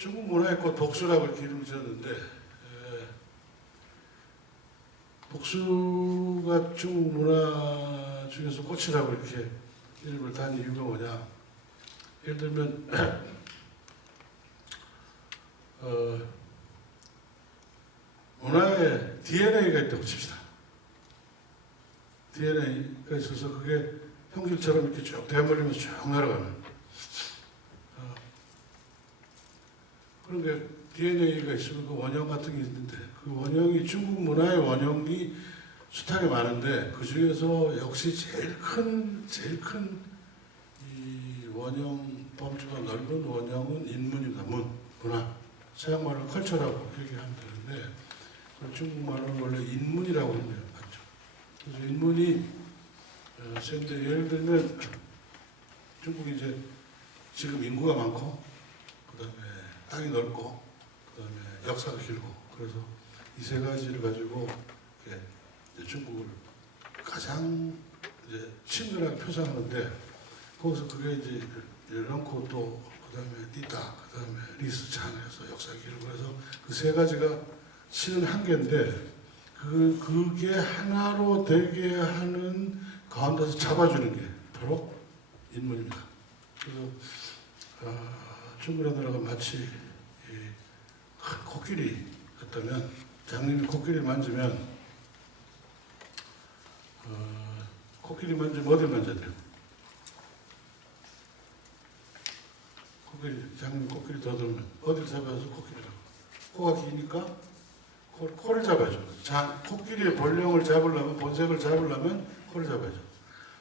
중국 문화의 꽃 복수라고 이렇게 이름을 지었는데 복수가 중국 문화 중에서 꽃이라고 이렇게 이름을 단 이유가 뭐냐? 예를 들면 문화에 DNA가 있다고 칩시다. DNA가 있어서 그게 형질처럼 이렇게 쭉 대물리면서 쭉 날아가는 그런 게 DNA가 있으면 그 원형 같은 게 있는데 그 원형이 중국 문화의 원형이 숱하게 많은데 그 중에서 역시 제일 큰 이 원형 범주가 넓은 원형은 인문입니다. 문화. 서양 말로 컬처라고 얘기하면 되는데 중국 말로는 원래 인문이라고 하는 게 맞죠. 그래서 인문이 세인데 예를 들면 중국이 이제 지금 인구가 많고 그다음에 땅이 넓고 그다음에 역사가 길고 그래서 이 세 가지를 가지고 이제 중국을 가장 이제 친근하게 표상하는데 거기서 그게 이제 런코 또 그다음에 띠다 그다음에 리스 찬에서 역사 길고 그래서 그 세 가지가 실은 한계인데 그게 하나로 되게 하는 가운데서 잡아주는 게 바로 인문입니다. 그래서 중국이라는 나라가 마치 큰 코끼리 같다면 장님이 코끼리 만지면 코끼리 만지면 어딜 만져야 돼요? 장님이 코끼리 더듬으면 어딜 잡아서 코끼리라고? 코가 기니까 코를 잡아야죠. 코끼리의 본령을 잡으려면 본색을 잡으려면 코를 잡아야죠.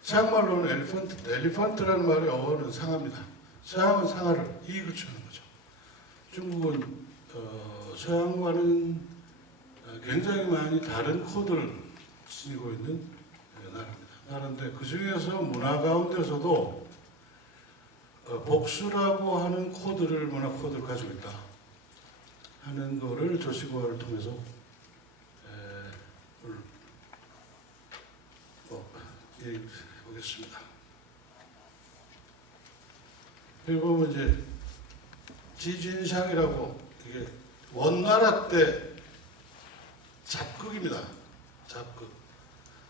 서양말로는 엘리펀트라는 말이 어원은 상하입니다. 서양은 상하를 이익을 취하는 거죠. 중국은 서양과는 굉장히 많이 다른 코드를 지니고 있는 나라입니다. 나라인데 그 중에서 문화 가운데서도 복수라고 하는 코드를 문화 코드를 가지고 있다 하는 거를 조시구화를 통해서 얘기해 보겠습니다. 여기 보면 이제 지진샹이라고 이게 원나라 때 잡극입니다.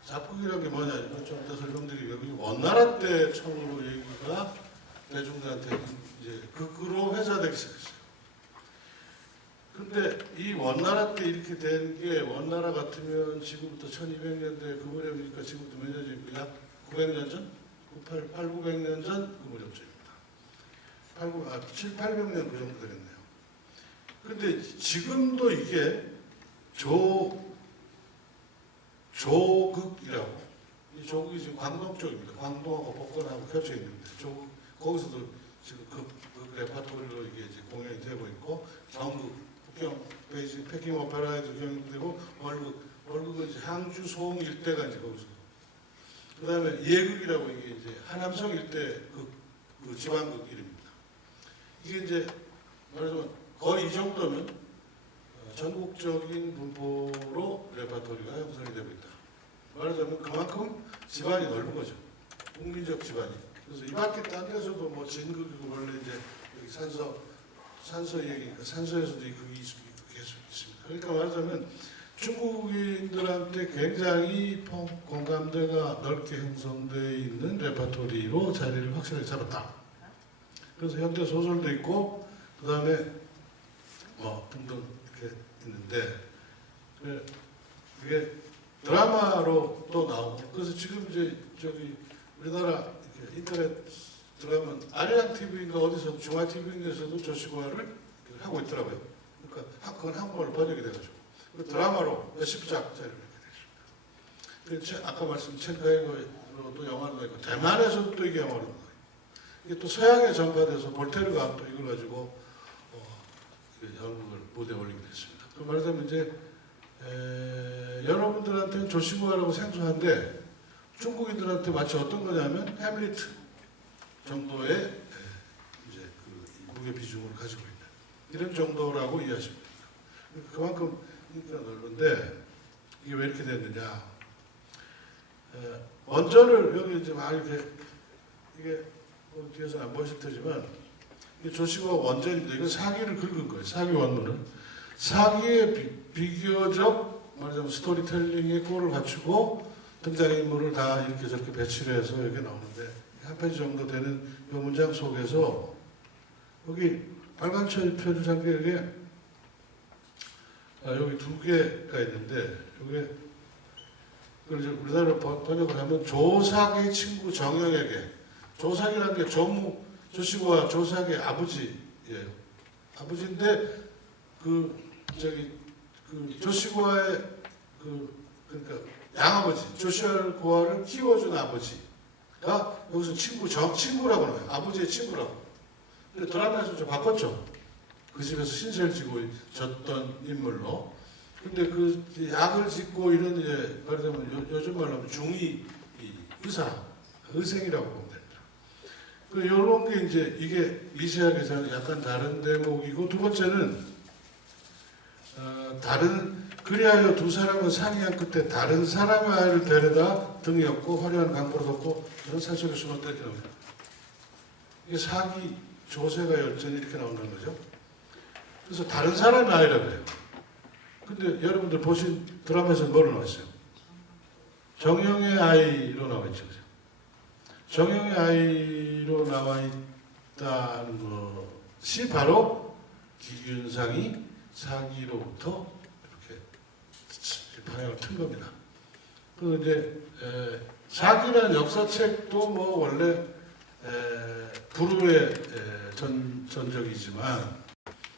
잡극이라는 게 뭐냐? 좀 이따 설명드리고 여기 원나라 때 처음으로 얘기가 대중들한테 이제 극으로 회자되기 시작했어요. 근데 이 원나라 때 이렇게 된 게 원나라 같으면 지금부터 1200년대 그 무렵이니까 지금부터 몇 년 전입니까? 약 900년 전? 800~900년 전 그 무렵쯤입니다. 700~800년 그 정도 되겠네요. 근데 지금도 이게 조극이라고 이 조극이 지금 광동 쪽입니다. 광동하고 복건하고 겹쳐 있는데 거기서도 지금 그 레파토리로 이게 이제 공연이 되고 있고 정극, 북경, 베이징,北京 오페라에도 경연되고 월극은 이제 항주 소흥 일대가 이제 거기서 그 다음에 예극이라고 이게 이제 하남성 일대 그 지방극 이름입니다. 이게 이제 말하자면 거의 이 정도면 전국적인 분포로 레파토리가 형성이 되고 있다. 말하자면 그만큼 지반이 넓은 거죠. 국민적 지반이. 그래서 이 밖에 딴 데서도 뭐 진극이고 원래 이제 여기 산서 얘기, 산서에서도 그게 계속 있습니다. 그러니까 말하자면 중국인들한테 굉장히 공감대가 넓게 형성되어 있는 레파토리로 자리를 확실하게 잡았다. 그래서 현대 소설도 있고 그 다음에 뭐 등등 이렇게 있는데 그게 드라마로 또 나오고 그래서 지금 이제 저기 우리나라 인터넷 들어가면 아리랑 TV인가 어디서 중화 TV에서도 조시구화를 하고 있더라고요. 그러니까 그건 한국말로 번역이 돼가지고 드라마로 몇십 작짜리 이렇게 됐습니다. 아까 말씀 첸카이거도 영화로 있고 대만에서도 또 이게 영화로 나와요. 이게 또 서양에 전파돼서 볼테르가 또 이걸 가지고 연극을 무대에 올리게 됐습니다. 그 말하자면 이제 여러분들한테는 조시구화라고 생소한데 중국인들한테 마치 어떤 거냐면 햄릿 정도의 이제 그 무게 비중을 가지고 있는 이런 정도라고 이해하시면 됩니다. 그만큼 인기가 넓은데 이게 왜 이렇게 됐느냐? 원전을 여기 이제 막 이렇게 이게 뒤에서는 안 보실 테지만 조시구와 원전입니다. 이건 사기를 긁은 거예요. 사기 원문은. 사기의 비교적 말하자면 스토리텔링의 꼴을 갖추고 등장인물을 다 이렇게 저렇게 배치를 해서 이렇게 나오는데 한 페이지 정도 되는 이 문장 속에서 여기 빨간 표를 장벽에 여기 두 개가 있는데 이게 우리나라로 번역을 하면 조사기의 친구 정영에게 조사기라는 게 조시구와 조사기의 아버지예요. 아버지인데 그 조시구와의 그러니까 양아버지 조시구와를 키워준 아버지가 여기서 친구라고 나와요. 아버지의 친구라고. 근데 드라마에서 좀 바꿨죠. 그 집에서 신세를 지고 졌던 인물로. 근데 그 약을 짓고 이런 이제 말하자면 요즘 말로 하면 중의 의생이라고 보면 됩니다. 그 요런 게 이제 이게 미세하게 약간 다른 대목이고 두 번째는 그리하여 두 사람은 상의한 끝에 다른 사람의 아이를 데려다 등에 업고 화려한 강보를 덮고 이런 사실을 숨었다 이렇게 나옵니다. 이게 사기 조세가 열전이 이렇게 나온다는 거죠. 그래서 다른 사람의 아이라고 해요. 근데 여러분들 보신 드라마에서 뭐로 나왔어요? 정영의 아이로 나와 있죠. 그죠? 정영의 아이로 나와 있다는 것이 바로 기균상이 사기로부터 이렇게 방향을 튼 겁니다. 그 이제 사기라는 역사책도 뭐 원래 불후의 전적이지만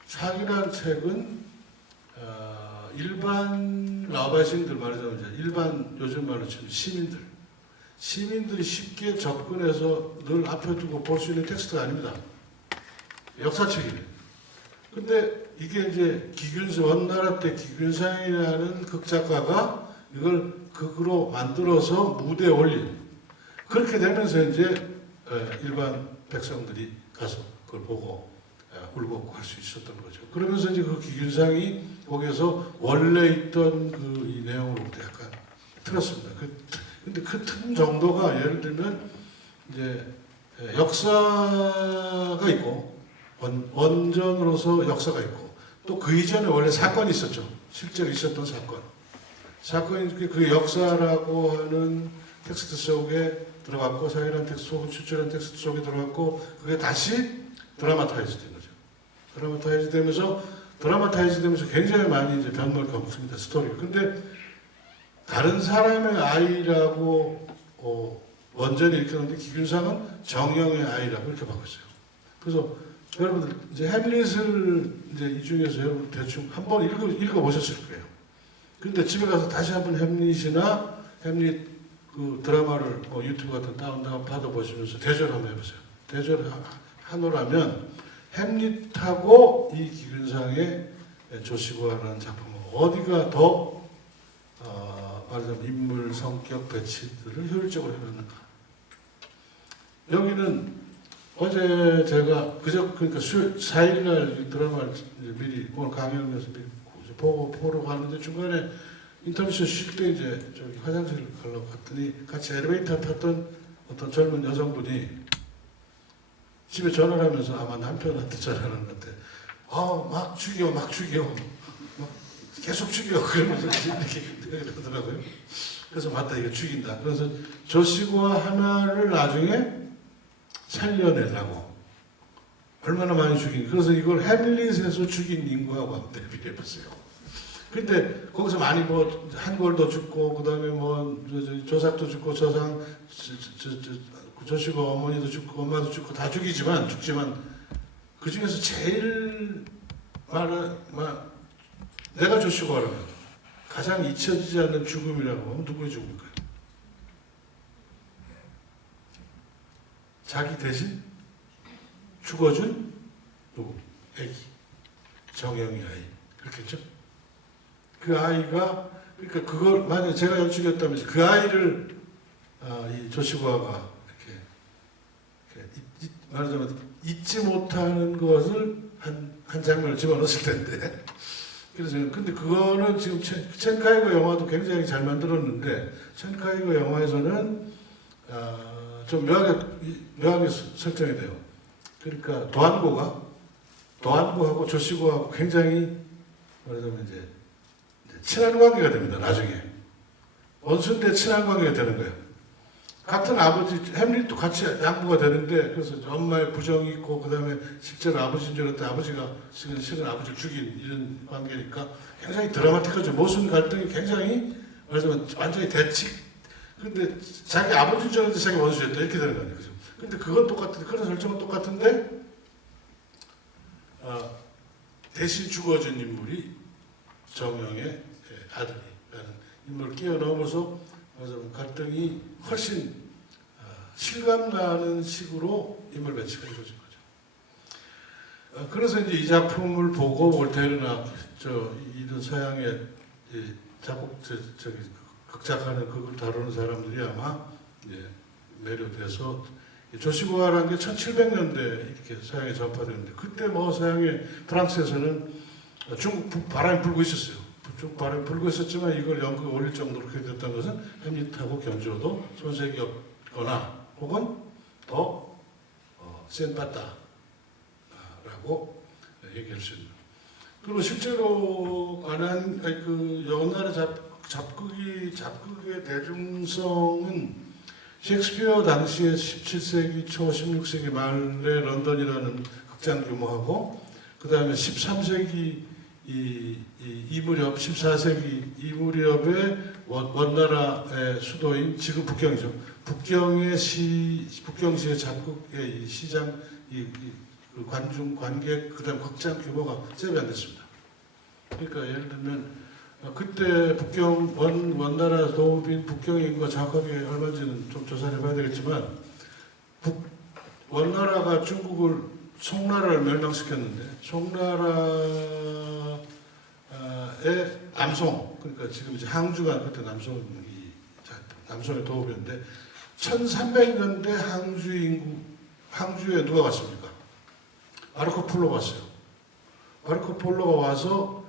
사기라는 책은 일반 라바신들 말하자면 이제 일반 요즘 말로 치면 시민들이 쉽게 접근해서 늘 앞에 두고 볼 수 있는 텍스트가 아닙니다. 역사책이에요. 근데 이게 이제 원나라 때 기균상이라는 극작가가 이걸 극으로 만들어서 무대에 올린 그렇게 되면서 이제 일반 백성들이 가서 그걸 보고 울고 할 수 있었던 거죠. 그러면서 이제 그 기균상이 거기에서 원래 있던 그 이 내용으로부터 약간 틀었습니다. 근데 그 틈 정도가 예를 들면 이제 역사가 있고 원전으로서 역사가 있고 또 그 이전에 원래 사건이 있었죠. 실제로 있었던 사건이 그 역사라고 하는 텍스트 속에 들어갔고 사기라는 텍스트 속에 추출한 텍스트 속에 들어갔고 그게 다시 드라마타이즈 된 거죠. 드라마타이즈 되면서 굉장히 많이 이제 변모를 거듭습니다. 스토리가. 근데 다른 사람의 아이라고 원전이 이렇게 하는데 기균상은 정영의 아이라고 이렇게 바꿨어요. 그래서 여러분들 이제 햄릿을 이제 이 중에서 여러분 대충 한번 읽어보셨을 거예요. 근데 집에 가서 다시 한번 햄릿 그 드라마를 유튜브 같은 다운 받아보시면서 대조를 한번 해보세요. 대조를 하노라면 햄릿하고 이 기균상의 조시구와라는 작품은 어디가 더 말하자면 인물 성격 배치들을 효율적으로 해놨는가. 여기는 어제 제가 그러니까 4일날 드라마를 미리 오늘 강연에서 미리 보러 가는데 중간에 인터뷰쇼 쉴 때 이제 저기 화장실 가려고 갔더니 같이 엘리베이터 탔던 어떤 젊은 여성분이 집에 전화를 하면서 아마 남편한테 전화하는 것 같아. 막 죽여. 막 계속 죽여. 그러면서 이렇게 그러더라고요. 그래서 맞다, 이거 죽인다. 그래서 조시구와 하나를 나중에 살려내려고 얼마나 많이 죽인. 그래서 이걸 햄릿에서 죽인 인구하고 한번 대비해보세요. 근데 거기서 많이 한골도 죽고 그다음에 조삭도 죽고 조시구 어머니도 죽고 엄마도 죽고 다 죽지만 그 중에서 제일 내가 조시구라면 가장 잊혀지지 않는 죽음이라고 하면 누구의 죽음일까요? 자기 대신 죽어준 누구? 애기. 정영이 아이. 그렇겠죠? 그 아이가 그러니까 그걸 만약 제가 연출했다면 그 아이를 이 조시구아가 이렇게 말하자면 잊지 못하는 것을 한 장면을 집어넣었을 텐데 그래서 근데 그거는 지금 첸카이거 영화도 굉장히 잘 만들었는데 첸카이거 영화에서는 좀 묘하게 설정이 돼요. 그러니까 도안고하고 조시고하고 굉장히 말하자면 이제 친한 관계가 됩니다. 나중에 원수인데 친한 관계가 되는 거예요. 같은 아버지 햄릿도 같이 양부가 되는데 그래서 엄마의 부정이 있고 그 다음에 실제로 아버지인 줄 알았더니 아버지가 실은 아버지를 죽인 이런 관계니까 굉장히 드라마틱하죠. 모순 갈등이 굉장히 말하자면 완전히 대치. 근데 자기 아버지인 줄 알았는데 자기 원수였다 이렇게 되는 거예요. 그죠? 근데 그건 똑같은데 그런 설정은 똑같은데 대신 죽어진 인물이 정영의 아들이라는 인물을 끼어넣어서 갈등이 훨씬 실감나는 식으로 인물 배치가 이루어진 거죠. 그래서 이제 이 작품을 보고 볼테르나 이런 서양의 극작하는 극을 다루는 사람들이 아마 이제 매료돼서 조시고아라는 게 1700년대 이렇게 서양에 전파되는데 그때 뭐 서양의 프랑스에서는 중국 바람이 불고 있었어요. 중국 바람이 불고 있었지만 이걸 연극에 올릴 정도로 그렇게 됐다는 것은 햄릿하고 견주어도 손색이 없거나 혹은 더 센 바다라고 얘기할 수 있는. 그리고 실제로 관한 그 연나라 잡극의 대중성은 셰익스피어 당시에 17세기 초 16세기 말에 런던이라는 극장 규모하고 그 다음에 13세기 이 무렵 14세기 이 무렵의 원나라의 수도인 지금 북경이죠. 북경시의 잡극의 시장 그 관중 관객 그다음 극장 규모가 3배 안 됐습니다. 그러니까 예를 들면 그때 북경 원나라 도읍인 북경의 인구가 정확하게 얼마인지는 좀 조사를 해봐야 되겠지만 원나라가 중국을 송나라를 멸망시켰는데 송나라의 남송 그러니까 지금 이제 항주가 그때 남송의 도읍이었는데 1300년대 항주에 누가 왔습니까? 마르코 폴로가 왔어요. 마르코 폴로가 와서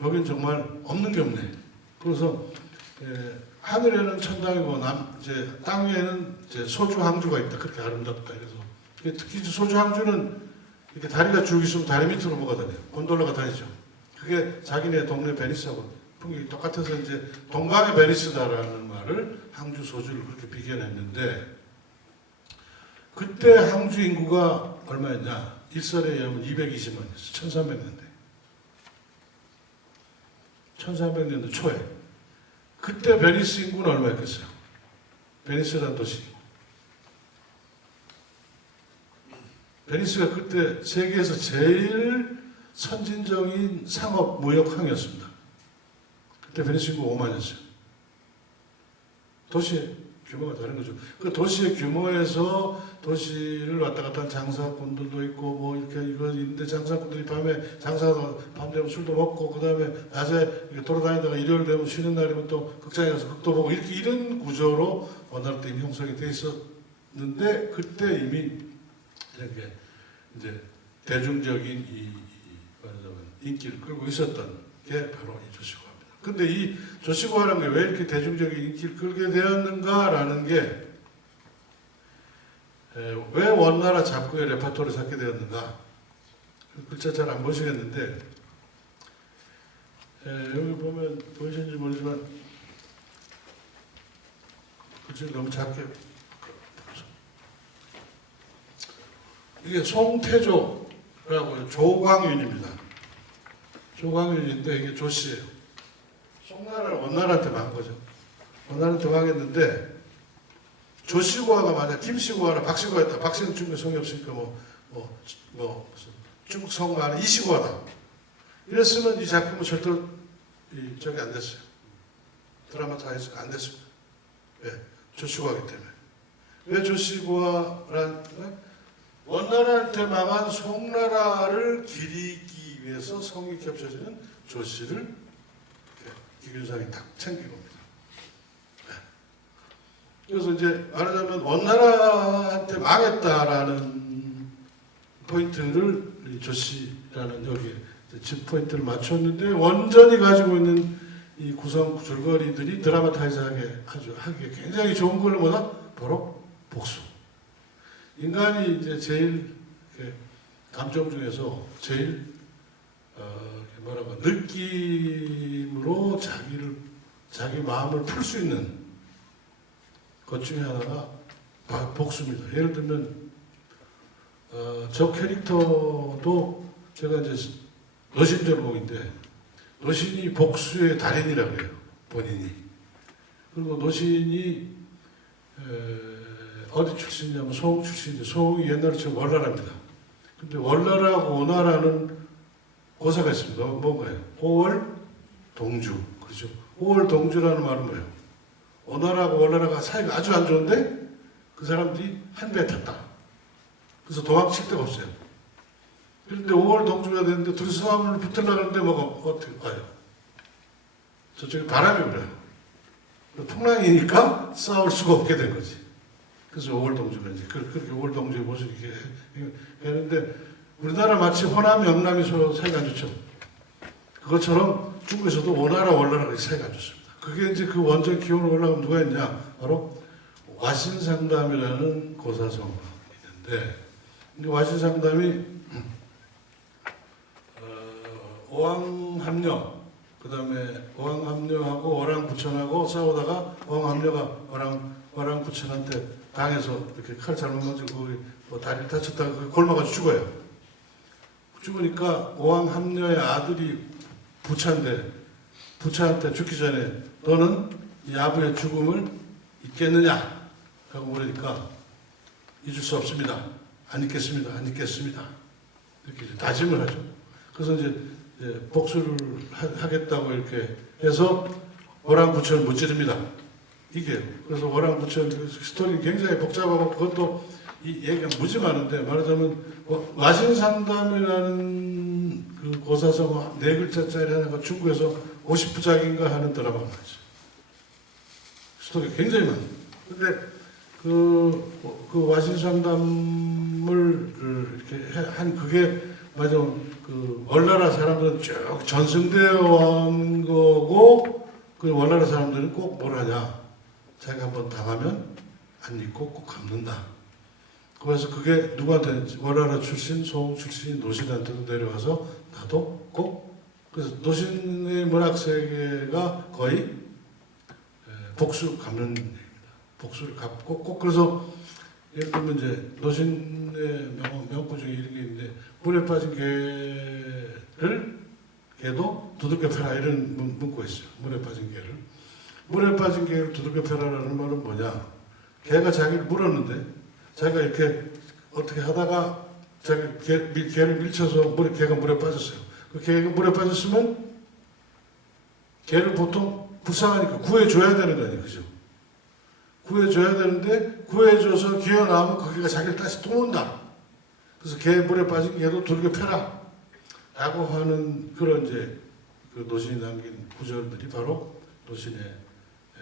여긴 정말 없는 게 없네. 그래서 하늘에는 천당이고 이제 땅 위에는 이제 소주 항주가 있다. 그렇게 아름답다. 그래서 특히 소주 항주는 이렇게 다리가 쭉 있으면 다리 밑으로 뭐가 다녀요. 곤돌라가 다니죠. 그게 자기네 동네 베니스하고 풍경이 똑같아서 이제 동방의 베니스다라는 말을 항주 소주를 그렇게 비견했는데 그때 항주 인구가 얼마였냐? 일설에 의하면 220만이었어요. 1300년대. 1300년대 초에. 그때 베니스 인구는 얼마였겠어요? 베니스라는 도시. 베니스가 그때 세계에서 제일 선진적인 상업 무역항이었습니다. 그때 베니스 인구 5만이었어요. 도시의 규모가 다른 거죠. 그 도시의 규모에서 도시를 왔다 갔다 하는 장사꾼들도 있고 뭐 이렇게 이거 있는데 장사꾼들이 밤에 장사하다 밤 되면 술도 먹고 그 다음에 낮에 돌아다니다가 일요일 되면 쉬는 날이면 또 극장에 가서 극도 보고 이렇게 이런 구조로 원나라 때 이미 형성이 돼 있었는데 그때 이미 이렇게 이제 대중적인 말하자면 인기를 끌고 있었던 게 바로 이 조시고아입니다. 근데 이 조시고아라는 게 왜 이렇게 대중적인 인기를 끌게 되었는가라는 게 왜 원나라 잡극의 레파토리를 쌓게 되었는가? 글자 잘 안 보시겠는데 여기 보면 보이시는지 모르지만 글자가 너무 작게 이게 송태조라고 조광윤입니다. 조광윤인데 이게 조씨예요. 송나라를 원나라한테 망한 거죠. 원나라한테 망했는데 조시고아가 만약 김시고아나 박시고아였다. 박씨는 중국에 성이 없으니까 무슨 중국 성 안에 이시고아다. 이랬으면 이 작품은 절대로 저기 안 됐어요. 드라마타이즈가 안 됐습니다. 왜? 조시고아기 때문에. 왜 조시고아란 원나라한테 망한 송나라를 기리기 위해서 성이 겹쳐지는 조씨를 기균상이 딱 챙긴 겁니다. 그래서 이제 말하자면 원나라한테 망했다라는 포인트를 조씨라는 여기에 집 포인트를 맞췄는데 원전이 가지고 있는 이 구성 줄거리들이 드라마타이즈하게 아주 하기에 굉장히 좋은 걸로 뭐다? 바로 복수. 인간이 이제 제일 감정 중에서 제일 뭐라고 느낌으로 자기 마음을 풀 수 있는 것 중에 하나가 복수입니다. 예를 들면 저 캐릭터도 제가 이제 노신전공인데 노신이 복수의 달인이라고 해요. 본인이. 그리고 노신이 어디 출신이냐면 소홍 출신인데 소홍이 옛날에 저 월나라입니다. 근데 월나라하고 오나라는 고사가 있습니다. 뭔가요? 오월 동주. 그렇죠? 오월 동주라는 말은 뭐예요? 오나라하고 월나라가 사이가 아주 안 좋은데 그 사람들이 한 배에 탔다. 그래서 도망칠 데가 없어요. 그런데 5월 동주가 되는데 둘이 싸움을 붙으려고 하는데 뭐가 어떻게 봐요? 저쪽에 바람이 불어요. 풍랑이니까 싸울 수가 없게 된 거지. 그래서 5월 동주가 이제 그렇게 5월 동주의 모습이 이렇게 했는데 우리나라 마치 호남, 영남이 서로 사이가 안 좋죠. 그것처럼 중국에서도 오나라, 월나라가 사이가 안 좋습니다. 그게 이제 그 원전 기원으로 올라가면 누가 있냐? 바로 와신상담이라는 고사성어가 있는데 와신상담이 오왕합녀, 그 다음에 오왕합녀하고 오랑부천하고 싸우다가 오왕합녀가 오랑부천한테 당해서 이렇게 칼 잘못 맞고 뭐 다리를 다쳤다가 골마가지고 죽어요. 죽으니까 오왕합녀의 아들이 부차한테 죽기 전에 너는 이 아버의 죽음을 잊겠느냐? 라고 물으니까 잊을 수 없습니다. 안 잊겠습니다. 안 잊겠습니다. 이렇게 다짐을 하죠. 그래서 이제 복수를 하겠다고 이렇게 해서 오랑부천을 무찌릅니다. 이게요. 그래서 오랑부천 스토리 굉장히 복잡하고 그것도 이 얘기가 무지 많은데 말하자면 와신상담이라는 그 고사성 4글자짜리 하나가 중국에서 50부작인가 하는 드라마가 나왔어요. 스토리 굉장히 많아요. 근데 그 와신상담을 이렇게 한 그게 맞아 그 월나라 사람들은 쭉 전승되어 온 거고 그 월나라 사람들은 꼭 뭘 하냐 자기가 한번 당하면 안 잊고 꼭 갚는다. 그래서 그게 누구한테 월나라 출신, 소홍 출신 노신한테도 내려와서 나도 꼭 그래서 노신의 문학 세계가 거의 복수 갚는 얘기입니다. 복수를 갚고 꼭 그래서 예를 들면 이제 노신의 명구 중에 이런 게 있는데 물에 빠진 개도 두들겨 패라 이런 문구가 있어요. 물에 빠진 개를. 물에 빠진 개를 두들겨 패라라는 말은 뭐냐. 개가 자기를 물었는데 자기가 이렇게 어떻게 하다가 개를 밀쳐서 개가 물에 빠졌어요. 그 개가 물에 빠졌으면 개를 보통 불쌍하니까 구해줘야 되는 거 아니에요. 그죠? 구해줘야 되는데 구해줘서 기어 나오면 그 개가 자기를 다시 또 온다. 그래서 개 물에 빠진 개도 두들겨 패라 라고 하는 그런 이제 그 노신이 남긴 구절들이 바로 노신의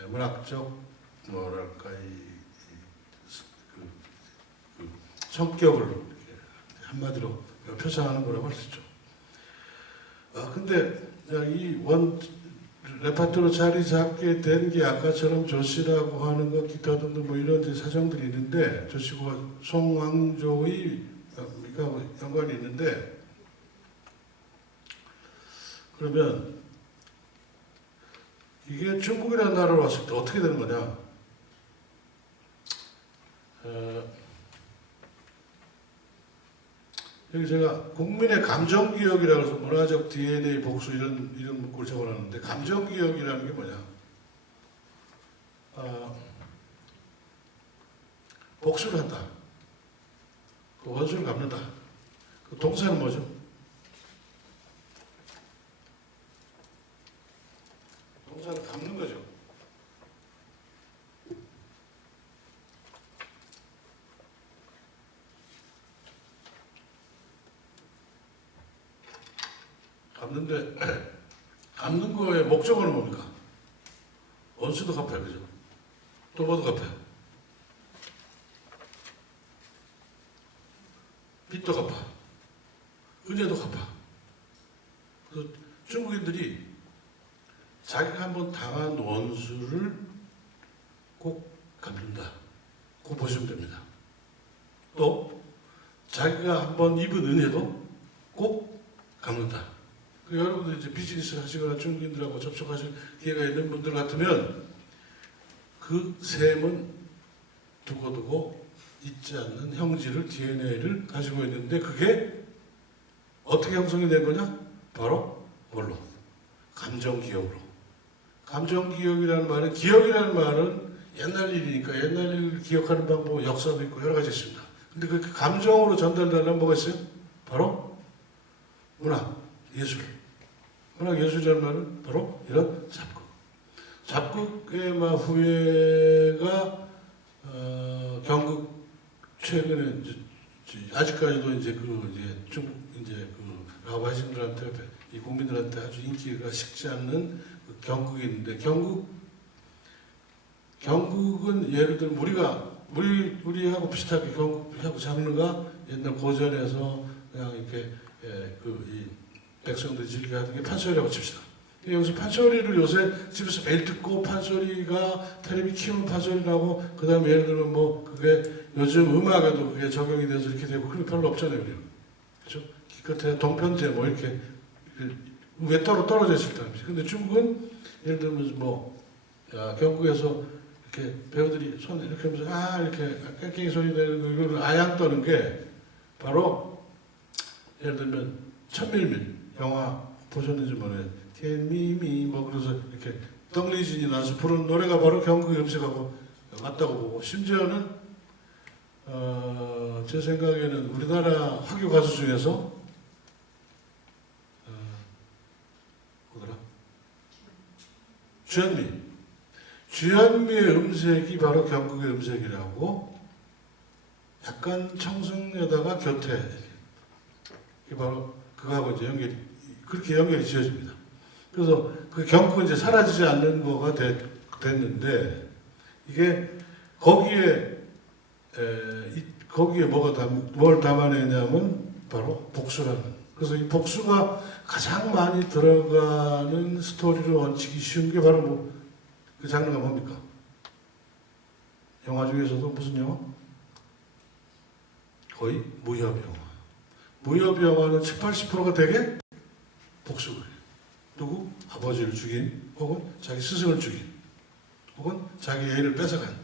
문학적 뭐랄까 그 성격을 한마디로 표상하는 거라고 할 수 있죠. 근데 이 레파토로 자리 잡게 된 게 아까처럼 조씨라고 하는 것 기타 등등 뭐 이런 사정들이 있는데 조씨가 송왕조의 연관이 있는데 그러면 이게 중국이라는 나라로 왔을 때 어떻게 되는 거냐? 여기 제가 국민의 감정기억이라고 해서 문화적 DNA 복수 이런 문구를 적어놨는데 감정기억이라는 게 뭐냐? 복수를 한다. 그 원수를 갚는다. 그 동사는 뭐죠? 동사는 갚는 거죠. 갚는데 갚는 거의 목적은 뭡니까? 원수도 갚아요, 그죠? 또 뭐도 갚아요? 빚도 갚아, 은혜도 갚아. 그래서 중국인들이 자기가 한번 당한 원수를 꼭 갚는다. 그거 보시면 됩니다. 또 자기가 한번 입은 은혜도 꼭 갚는다. 여러분들 이제 비즈니스 하시거나 중국인들하고 접촉하실 기회가 있는 분들 같으면 그 셈은 두고두고 잊지 않는 형질을, DNA를 가지고 있는데 그게 어떻게 형성이 된 거냐? 바로 뭘로? 감정기억으로. 감정기억이라는 말은, 기억이라는 말은 옛날 일이니까 옛날 일을 기억하는 방법은 역사도 있고 여러 가지 있습니다. 근데 그 감정으로 전달되는 뭐가 있어요? 바로 문학, 예술. 문학 예술이라는 말은 바로 이런 작곡. 작곡의 후예가 경극 최근에 이제 아직까지도 이제 중국 라오바이신들한테 이 국민들한테 아주 인기가 식지 않는 그 경극이 있는데 경극은 예를 들면 우리하고 비슷하게 경극하고 장르가 옛날 고전에서 그냥 이렇게 이 백성들이 즐겨하는 게 판소리라고 칩시다. 여기서 판소리를 요새 집에서 매일 듣고 판소리가 텔레비 키우는 판소리라고 그 다음에 예를 들면 그게 요즘 음악에도 그게 적용이 돼서 이렇게 되고 그런 게 별로 없잖아요. 그렇죠? 기껏해 동편제 이렇게 왜 떨어져 있을 때 근데 중국은 예를 들면 경국에서 이렇게 배우들이 손 이렇게 하면서 이렇게 깽깽이 소리 내는 이거를 아양 떠는 게 바로 예를 들면 천밀밀 영화 보셨는지 모르겠어요. 미미 그래서 이렇게 덩리진이 나서 부른 노래가 바로 경극 음식하고 맞다고 보고 심지어는 제 생각에는 우리나라 화교 가수 중에서 뭐더라? 주현미의 음색이 바로 경극의 음색이라고 약간 청승에다가 곁에 이게 바로 그거하고 이제 그렇게 연결이 지어집니다. 그래서 그 경극은 이제 사라지지 않는 거가 됐는데 이게 거기에 뭘 담아내냐면 바로 복수라는. 그래서 이 복수가 가장 많이 들어가는 스토리를 얹히기 쉬운 게 바로 그 장르가 뭡니까? 영화 중에서도 무슨 영화? 거의 무협 영화. 무협 영화는 70~80%가 되게 복수를 해요. 누구? 아버지를 죽인, 혹은 자기 스승을 죽인, 혹은 자기 애인을 뺏어간.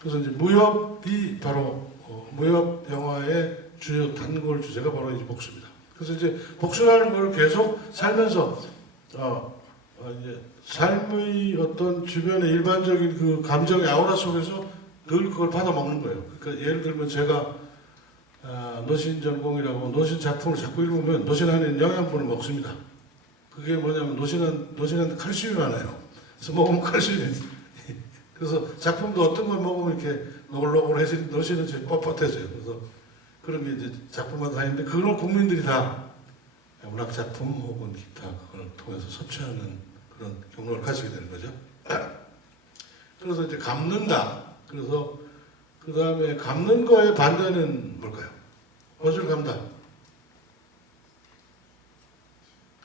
그래서 이제 무협이 바로 무협 영화의 주요 단골 주제가 바로 이제 복수입니다. 그래서 이제 복수라는 걸 계속 살면서 이제 삶의 어떤 주변의 일반적인 그 감정의 아우라 속에서 늘 그걸 받아 먹는 거예요. 그러니까 예를 들면 제가 노신 전공이라고 노신 작품을 자꾸 읽으면 노신 안에 영양분을 먹습니다. 그게 뭐냐면 노신은 칼슘이 많아요. 그래서 먹으면 칼슘이. 그래서 작품도 어떤 걸 먹으면 이렇게 노골노골해지는 노신은 제일 뻣뻣해져요. 그래서 그런 게 이제 작품마다 다 있는데 그걸 국민들이 다 문학 작품 혹은 기타 그걸 통해서 섭취하는 그런 경로를 가지게 되는 거죠. 그래서 이제 갚는다. 그래서 그 다음에 갚는 거의 반대는 뭘까요? 무엇을 갚는다?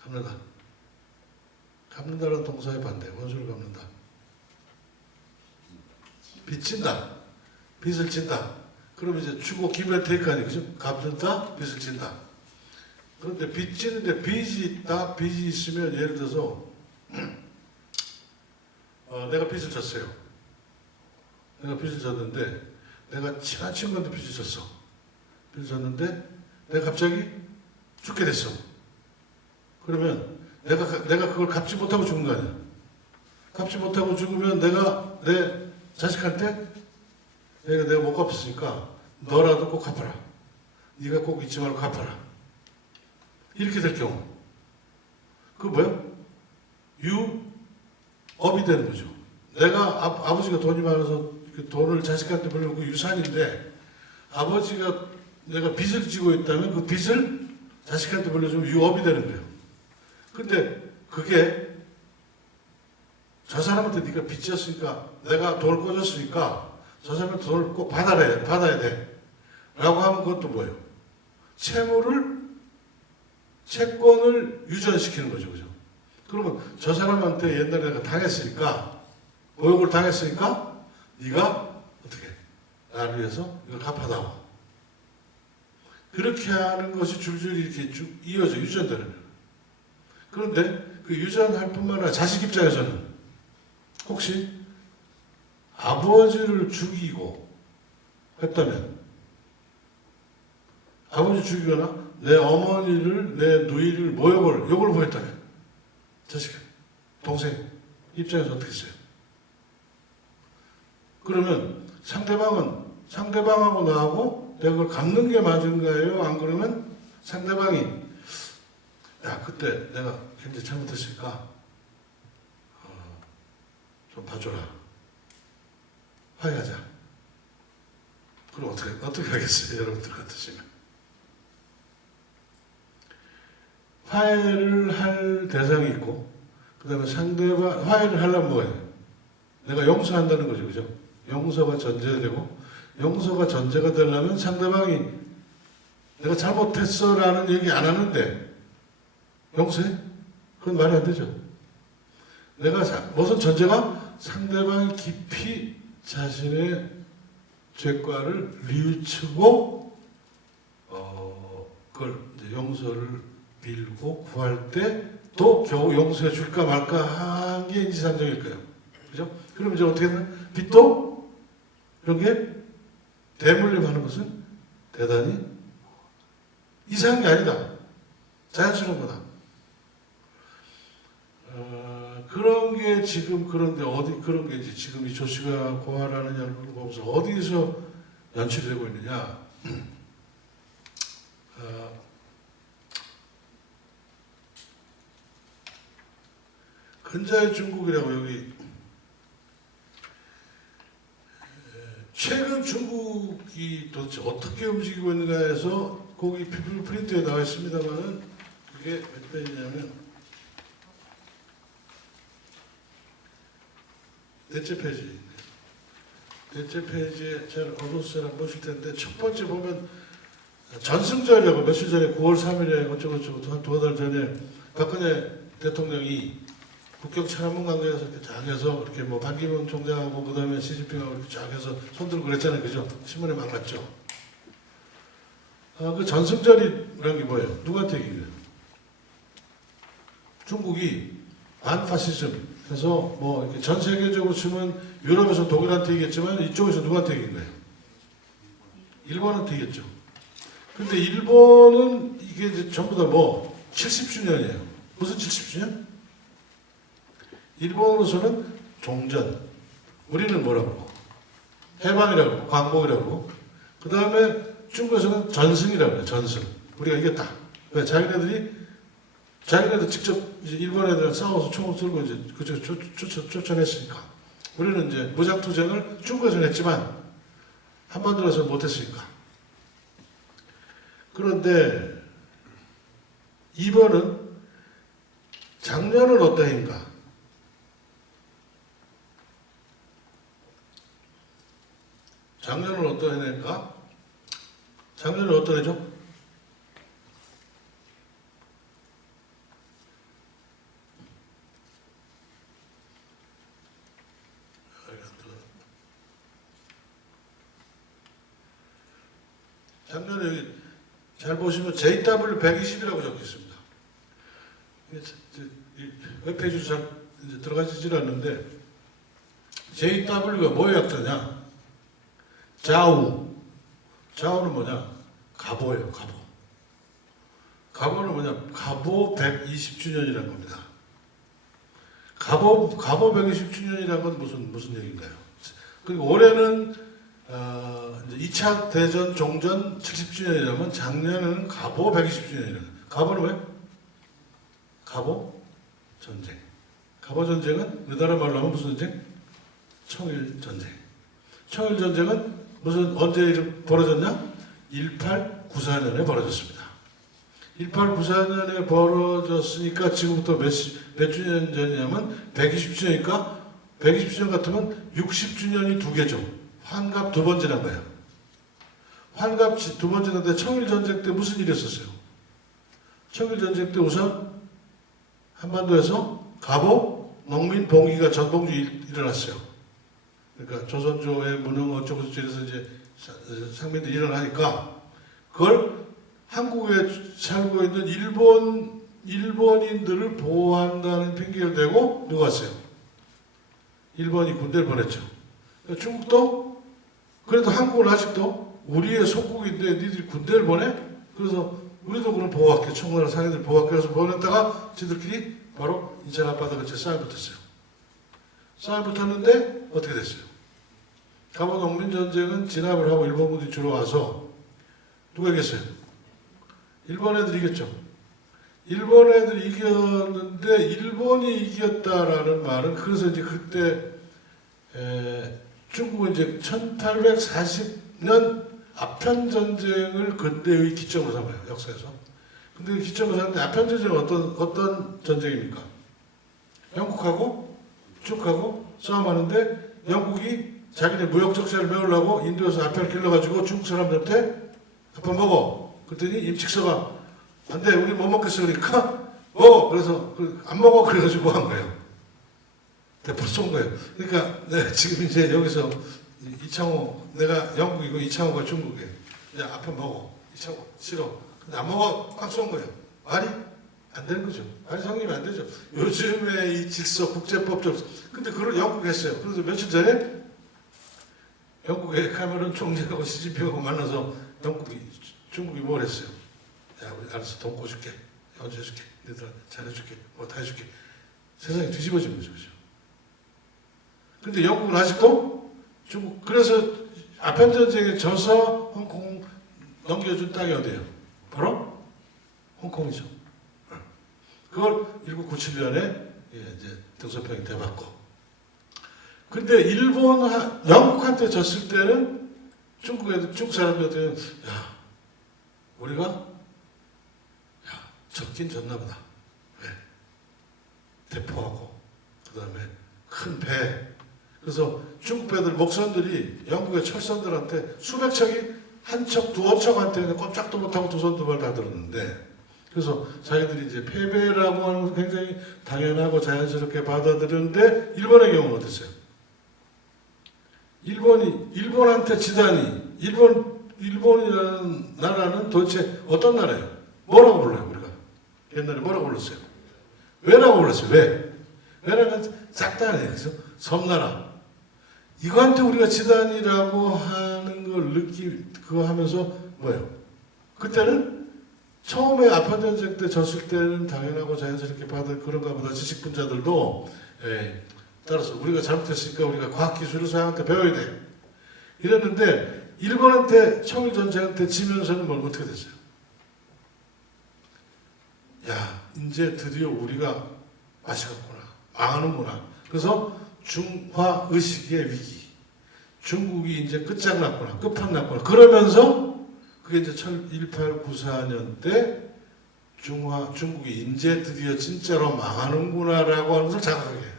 갚는다. 갚는다라는 동사의 반대. 무엇을 갚는다? 빚진다. 빚을 진다. 그럼 이제 주고 기브앤 테이크 아니에요. 그죠? 갚는다, 빚을 진다. 그런데 빚지는데 빚이 있다, 빚이 있으면 예를 들어서 내가 빚을 졌어요. 내가 빚을 졌는데 내가 친한 친구한테 빚을 졌어. 빚을 졌는데 내가 갑자기 죽게 됐어. 그러면 내가 그걸 갚지 못하고 죽은 거 아니야. 갚지 못하고 죽으면 내가 내 자식한테 내가 못 갚았으니까 너라도 꼭 갚아라. 네가 꼭 잊지 말고 갚아라. 이렇게 될 경우 그거 뭐야? 유업이 되는 거죠. 내가 아버지가 돈이 많아서 그 돈을 자식한테 물려고 유산인데 아버지가 내가 빚을 지고 있다면 그 빚을 자식한테 물려주면 유업이 되는 거예요. 근데 그게 저 사람한테 네가 빚졌으니까 내가 돈을 꿔줬으니까 저 사람한테 돈을 꼭 받아야 돼 라고 하면 그것도 뭐예요? 채권을 유전시키는 거죠. 그죠? 그러면 저 사람한테 옛날에 내가 당했으니까 모욕을 당했으니까 네가 어떻게 나를 위해서 이걸 갚아다오. 그렇게 하는 것이 줄줄이 이렇게 쭉 이어져 유전되는 거예요. 그런데 그 유전할 뿐만 아니라 자식 입장에서는 혹시 아버지를 죽이고 했다면, 아버지 죽이거나 내 어머니를, 내 누이를 욕을 보였다면 자식, 동생 입장에서 어떻게 했어요? 그러면 상대방하고 나하고 내가 그걸 갚는 게 맞은가요? 안 그러면 상대방이 야 그때 내가 굉장히 잘못했으니까 좀 봐줘라, 화해하자. 그럼 어떻게 하겠어요? 여러분들 같으시면 화해를 할 대상이 있고, 그 다음에 상대방 화해를 하려면 뭐예요? 내가 용서한다는 거죠, 그죠? 용서가 전제가 되고, 용서가 전제가 되려면 상대방이 내가 잘못했어라는 얘기 안 하는데 용서해? 그건 말이 안 되죠. 내가 무슨 전제가 상대방이 깊이 자신의 죄과를 뉘우치고 그걸 이제 용서를 빌고 구할 때 또 겨우 용서해 줄까 말까 한 게 인지상정일 거예요. 그죠? 그럼 이제 어떻게 되나? 빚도 이런 게 대물림하는 것은 대단히 이상한 게 아니다. 자연스러운 거다. 그런 게 지금, 그런데 어디 그런 게 이제 지금 이 조씨가 고아라는 연구를 보면서 어디서 연출이 되고 있느냐? 근자의 중국이라고 여기 최근 중국이 도대체 어떻게 움직이고 있는가 해서 거기 피플 프린트에 나와 있습니다만은 그게 몇 페이지냐면 넷째 페이지. 넷째 페이지에 잘 어두스랑 보실 텐데 첫 번째 보면 전승절이라고 며칠 전에 9월 3일에 어쩌고저쩌고 한 두어 달 전에 박근혜 대통령이 국경 천안문 관계에서 이렇게 쫙 해서 이렇게 뭐 반기문 총장하고 그 다음에 시진핑하고 이렇게 쫙 해서 손들고 그랬잖아요. 그죠? 신문에 막 났죠. 그 전승절이라는 게 뭐예요? 누구한테 얘기해요? 중국이 반파시즘 해서 뭐 이렇게 전 세계적으로 치면 유럽에서 독일한테 얘기했지만 이쪽에서 누구한테 얘기한 거예요? 일본한테 얘기했죠. 근데 일본은 이게 이제 전부 다 뭐 70주년이에요. 무슨 70주년? 일본으로서는 종전, 우리는 뭐라고 하고 해방이라고 하고 광복이라고 하고, 그 다음에 중국에서는 전승이라고 해요. 전승. 우리가 이겼다. 왜? 자기네들 직접 이제 일본 애들이랑 싸워서 총을 쏘고 이제 그쪽 쫓아냈으니까. 우리는 이제 무장투쟁을 중국에서 했지만 한반도에서 못했으니까. 그런데 이번은 작년은 어떠한가? 작년은 어떤 해인가? 작년은 어떤 해죠? 작년에 여기 잘 보시면 JW120이라고 적혀 있습니다. 웹페이지로 잘 들어가지질 않는데 JW가 뭐의 약자냐? 좌우는 뭐냐? 갑오예요, 갑오. 갑오는 뭐냐? 갑오 120주년이라는 겁니다. 갑오 120주년이라는 건 무슨 얘기인가요? 그리고 올해는 이제 2차 대전 종전 70주년이라면 작년에는 갑오 120주년이라는. 갑오는 왜? 갑오 전쟁. 갑오 전쟁은 우리나라 말로 하면 무슨 전쟁? 청일 전쟁. 청일 전쟁은 언제 벌어졌냐? 1894년에 벌어졌습니다. 1894년에 벌어졌으니까 지금부터 몇 주년 전이냐면 120주년이니까 120주년 같으면 60주년이 두 개죠. 환갑 두 번 지난 거예요. 환갑 두 번 지났는데 청일전쟁 때 무슨 일이 있었어요? 청일전쟁 때 우선 한반도에서 갑오 농민 봉기가 전봉주 일어났어요. 그러니까 조선조의 무능 어쩌고저쩌고 해서 이제 상민들이 일어나니까 그걸 한국에 살고 있는 일본인들을 보호한다는 핑계를 대고 누가 왔어요? 일본이 군대를 보냈죠. 중국도 그래도 한국은 아직도 우리의 속국인데 니들이 군대를 보내? 그래서 우리도 그럼 보호할게. 청나라 상인들 보호할게. 그래서 보냈다가 지들끼리 바로 인천 앞바다 근처에 싸움 붙었어요. 싸움 붙었는데 어떻게 됐어요? 갑오 농민전쟁은 진압을 하고 일본군이 주로 와서 누가 이겼어요? 일본 애들이 이겼죠. 일본 애들이 이겼는데 일본이 이겼다라는 말은 그래서 이제 그때 중국은 이제 1840년 아편전쟁을 근대의 기점으로 삼아요. 역사에서. 근데 기점으로 삼는데 아편전쟁은 어떤 전쟁입니까? 영국하고 중국하고 싸움하는데 영국이 자기네 무역 적자를 메우려고 인도에서 아편을 길러가지고 중국 사람들한테 아편 먹어. 그랬더니 임칙서가 안 돼, 우리 못 먹겠어. 그러니까 먹어. 그래서 안 먹어. 그래가지고 한 거예요. 대포 쏜 거예요. 그러니까 네, 지금 이제 여기서 이창호, 내가 영국이고 이창호가 중국이에요. 야, 앞에 먹어. 이창호 싫어. 근데 안 먹어. 꽉 쏜 거예요. 말이 안 되는 거죠. 말이 성립이 안 되죠. 요즘에 이 질서, 국제법적. 근데 그걸 영국이 했어요. 그래서 며칠 전에 영국의 카메론 총리하고 시진핑하고 만나서 중국이 뭘 했어요? 야, 우리 알아서 돈 꿔줄게. 얹어줄게. 너희들 잘해줄게. 뭐 다 해줄게. 세상이 뒤집어진 거죠. 그죠? 근데 영국은 아직도 중국, 그래서 아편전쟁에 져서 홍콩 넘겨준 땅이 어디예요? 바로 홍콩이죠. 그걸 1997년에 이제 등소평이 돼봤고. 근데 영국한테 졌을 때는 중국 사람들한테는 야, 우리가 졌긴 졌나 보다. 왜? 대포하고 그 다음에 큰 배. 그래서 중국 배들, 목선들이 영국의 철선들한테 수백 척이 한 척, 두어 척한테 꼼짝도 못하고 두 손 두 발 다 들었는데, 그래서 자기들이 이제 패배라고 하는 것을 굉장히 당연하고 자연스럽게 받아들였는데, 일본의 경우는 어땠어요? 일본한테 지다니, 일본이라는 나라는 도대체 어떤 나라예요? 뭐라고 불러요, 우리가? 옛날에 뭐라고 불렀어요? 왜라고 불렀어요? 왜? 왜냐면 싹 다 아니에요. 그래서 섬나라. 이거한테 우리가 지단이라고 하는 걸 그거 하면서 뭐예요? 그때는 처음에 아편전쟁 때 졌을 때는 당연하고 자연스럽게 받은 그런가 보다 지식분자들도 따라서 우리가 잘못했으니까 우리가 과학기술을 서양한테 배워야 돼. 이랬는데 일본한테 청일전쟁 때 지면서는 뭘 어떻게 됐어요? 야, 이제 드디어 우리가 맛이 갔구나. 망하는구나. 그래서 중화의식의 위기. 중국이 이제 끝장났구나. 끝판났구나. 그러면서 그게 이제 1894년 때 중국이 이제 드디어 진짜로 망하는구나라고 하는 것을 자각하게 해요.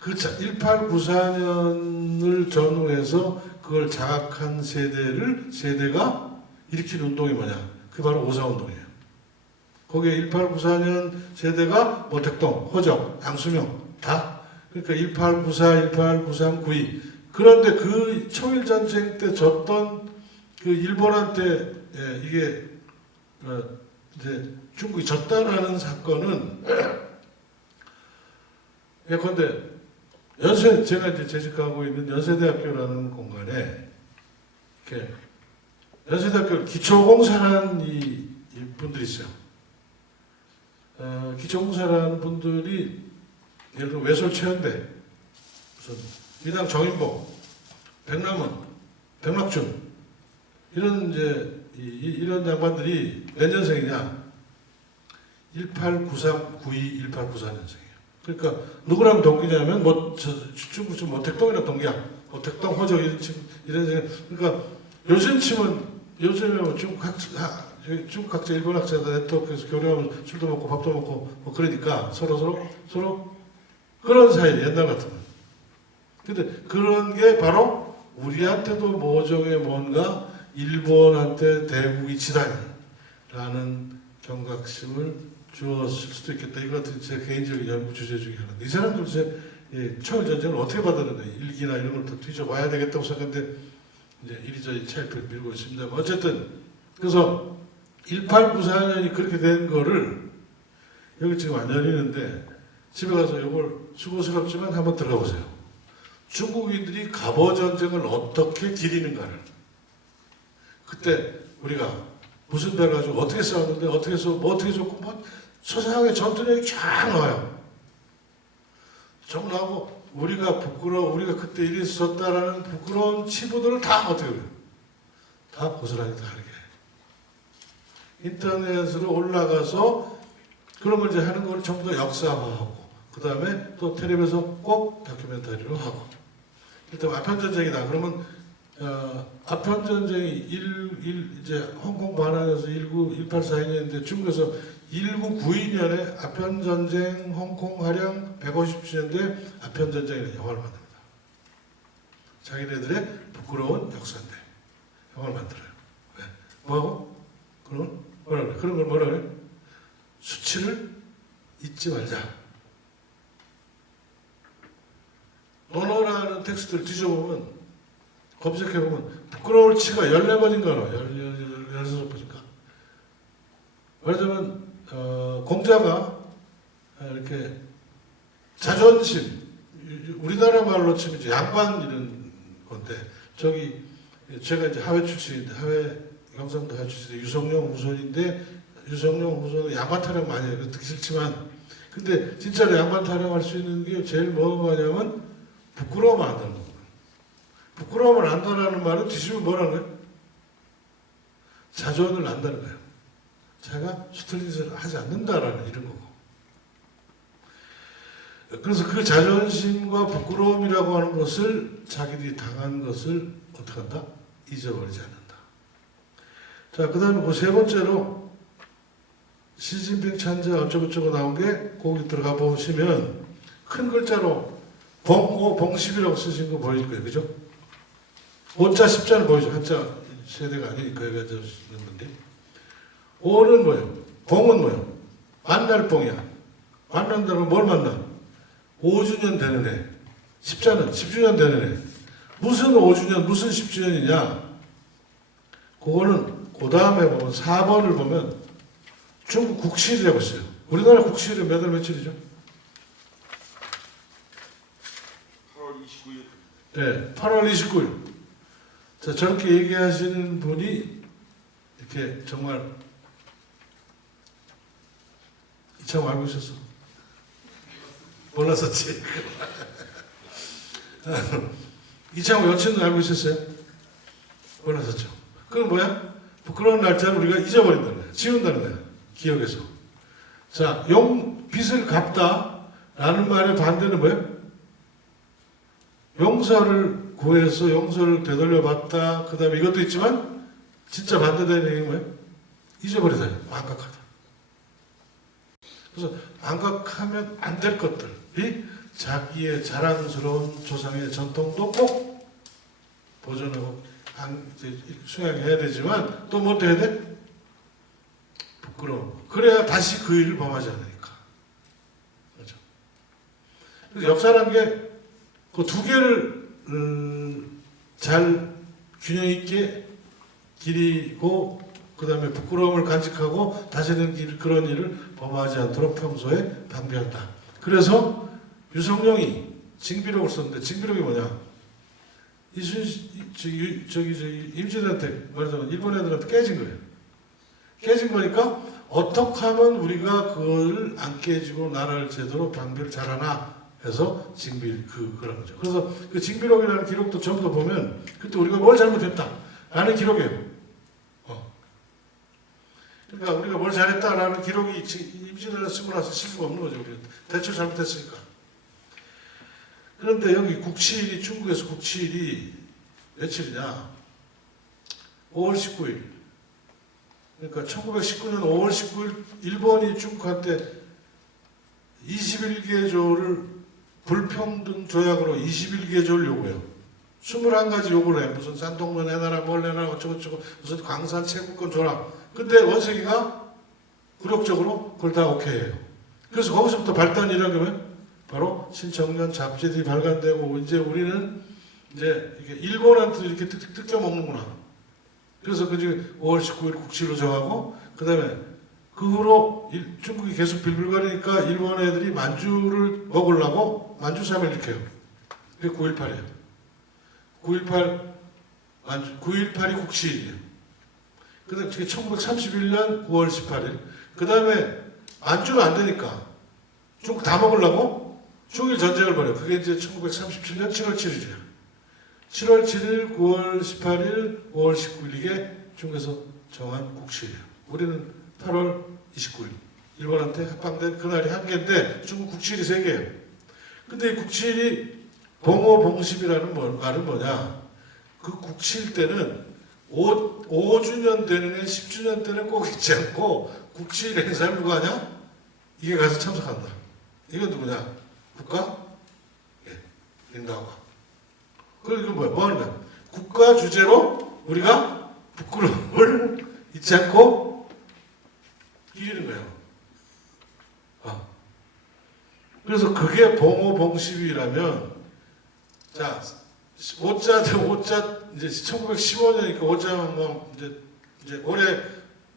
그 1894년을 전후해서 그걸 자각한 세대가 일으킨 운동이 뭐냐? 그게 바로 오사운동이에요. 거기에 1894년 세대가 모택동, 호적, 양수명 다. 그러니까 1894, 1893, 92. 그런데 그 청일전쟁 때 졌던 그 일본한테 이게 이제 중국이 졌다라는 사건은 예컨대 제가 이제 재직하고 있는 연세대학교라는 공간에 이렇게 연세대학교 기초공사라는 이 분들이 있어요. 기초공사라는 분들이 예를 들어 외솔 최현대, 무슨 미당 정인복, 백남원, 백락준 이런 이제 이런 양반들이 몇 년생이냐? 1893, 92, 1894년생이에요. 그러니까 누구랑 동기냐면 중국 모택동이랑 동기야. 모택동, 호적 이런 그러니까 요즘에 중국 학자, 일본 학자들 네트워크에서 교류하면서 술도 먹고 밥도 먹고 뭐 그러니까 서로 그런 사이 옛날 같으면. 근데 그런 게 바로 우리한테도 모종의 뭔가 일본한테 대국이 지다니라는 경각심을 주었을 수도 있겠다. 이것은 제 개인적인 연구 주제 중에 하나인데 이 사람들 청일 전쟁을 어떻게 받았는데 일기나 이런 걸 더 뒤져봐야 되겠다고 생각했는데 이제 이리저리 차이를 밀고 있습니다. 어쨌든 그래서 1894년이 그렇게 된 거를 여기 지금 안 열리는데 집에 가서 이걸 수고스럽지만 한번 들어가 보세요. 중국인들이 갑오 전쟁을 어떻게 기리는가를. 그때 우리가 무슨 배를 가지고 어떻게 싸웠는데 어떻게 해서 뭐 어떻게 좋고 뭐 서상하게 전투력이 쫙 나와요. 쫙 나오고 우리가 우리가 그때 이랬었다라는 부끄러운 치부들을 다 어떻게 해요? 다 고스란히 다르게. 인터넷으로 올라가서 그런 걸 이제 하는 걸 전부 다 역사화하고 그 다음에 또 텔레비에서 꼭 다큐멘터리로 하고 일단 아편전쟁이다. 그러면 아편전쟁이 이제 홍콩 반환에서 1842년인데 중국에서 1992년에 아편전쟁 홍콩 활용 150주년대 아편전쟁이라는 영화를 만듭니다. 자기네들의 부끄러운 역사인데 영화를 만들어요. 왜? 뭐하고? 그런 걸 뭐라 그래? 수치를 잊지 말자. 논어라는 텍스트를 뒤져보면 검색해보면 부끄러울 치가 14번인가 나 16번인가 말하자면 공자가 이렇게 자존심 우리나라 말로 치면 이제 양반 이런 건데 저기 제가 이제 하회 출신인데 경상도 하회 출신인데 유성룡 후손인데 유성룡 후손은 양반 타령 많이 해요. 듣기 싫지만 근데 진짜로 양반 타령할 수 있는 게 제일 뭐냐면 부끄러움을 안다는 거예요. 부끄러움을 안다라는 말은 뒤집으면 뭐라는 거예요? 자존을 안다는 거예요. 자기가 수틀린 짓을 하지 않는다라는 이런 거고. 그래서 그 자존심과 부끄러움이라고 하는 것을 자기들이 당한 것을 어떻게 한다? 잊어버리지 않는다. 자, 그 다음에 그 세 번째로 시진핑 찬자 어쩌고저쩌고 나온 게 거기 들어가 보시면 큰 글자로 봉십이라고 쓰신 거 보일 거예요. 그죠? 5자 10자는 보이죠. 한자 세대가 아니니까 여기 앉아있는 분들. 5는 뭐예요? 봉은 뭐예요? 만날 봉이야. 만난다면 뭘 만나? 5주년 되는 애. 10자는 10주년 되는 애. 무슨 5주년, 무슨 10주년이냐? 그거는 그 다음에 보면 4번을 보면 중국 국시일이라고 있어요. 우리나라 국시일은 몇 월 며칠이죠? 네, 8월 29일. 자, 저렇게 얘기하시는 분이 이렇게 정말 이참 알고 있었어. 몰랐었지. 이창호 여친도 알고 있었어요? 몰랐었죠. 그건 뭐야? 부끄러운 날짜를 우리가 잊어버린다는 거야. 지운다는 거야. 기억에서. 자, 빚을 갚다라는 말의 반대는 뭐예요? 용서를 구해서 용서를 되돌려 받다. 그 다음에 이것도 있지만 진짜 반대되는 얘기는 뭐예요? 잊어버리다. 망각하다. 그래서 망각하면 안 될 것들이 자기의 자랑스러운 조상의 전통도 꼭 보존하고 수양해야 되지만 또 뭐 해야 돼? 부끄러워. 그래야 다시 그 일을 범하지 않으니까. 그렇죠? 그래서 역사라는 게 그 두 개를 잘 균형 있게 기리고 그 다음에 부끄러움을 간직하고 다시는 그런 일을 범하지 않도록 평소에 방비한다. 그래서 유성룡이 징비록을 썼는데 징비록이 뭐냐? 임진왜란때 말하자면 일본 애들한테 깨진 거예요. 깨진 거니까 어떻게 하면 우리가 그걸 안 깨지고 나라를 제대로 방비를 잘하나 해서 그런 거죠. 그래서 그 징비록이라는 기록도 전부 다 보면 그때 우리가 뭘 잘못했다라는 기록이에요. 그러니까 우리가 뭘 잘했다라는 기록이 임진왜란 쓰고 나서 쓸 수가 없는 거죠. 우리가 대처 잘못했으니까. 그런데 여기 국치일이 중국에서 국치일이 며칠이냐? 5월 19일. 그러니까 1919년 5월 19일 일본이 중국한테 21개조를 불평등 조약으로 21개조를 요구해요. 21가지 요구를 해요. 무슨 산동면 해놔라 뭘 해놔라 어쩌고저쩌고 무슨 광산 채굴권 줘라. 근데 원석이가 굴욕적으로 그걸 다 오케이해요. 그래서 거기서부터 발단이라는 게 바로 신청년 잡지들이 발간되고 이제 우리는 이제 이게 일본한테 이렇게 뜯겨 먹는구나. 그래서 그 중에 5월 19일 국치로 정하고, 그 다음에 그 후로 중국이 계속 빌빌거리니까 일본 애들이 만주를 먹으려고 만주삼을 일으켜요. 그게 9.18이에요. 9.18 만주, 9.18이 국치일이에요. 그 다음에 1931년 9월 18일. 그 다음에 만주가 안 되니까 중국 다 먹으려고 중일 전쟁을 벌여요. 그게 이제 1937년 7월 7일이에요. 7월 7일, 9월 18일, 5월 19일 이게 중국에서 정한 국치일이에요. 우리는 8월 29일. 일본한테 합방된 그날이 한 개인데 중국 국치일이 3개예요. 근데 이 국치일이 봉오봉십이라는 말은 뭐냐? 그 국치일 때는 5주년 되는 해, 10주년 때는 꼭 있지 않고 국치일 행사를 누가 하냐? 이게 가서 참석한다. 이건 누구냐? 국가? 예, 린다오가. 그리고 이건 뭐야? 뭐 하는 거야? 국가 주제로 우리가 부끄러움을 잊지 않고 이기는 거예요. 그래서 그게 봉오봉십이라면, 자, 5자, 이제 1915년이니까 5자, 뭐, 이제 올해,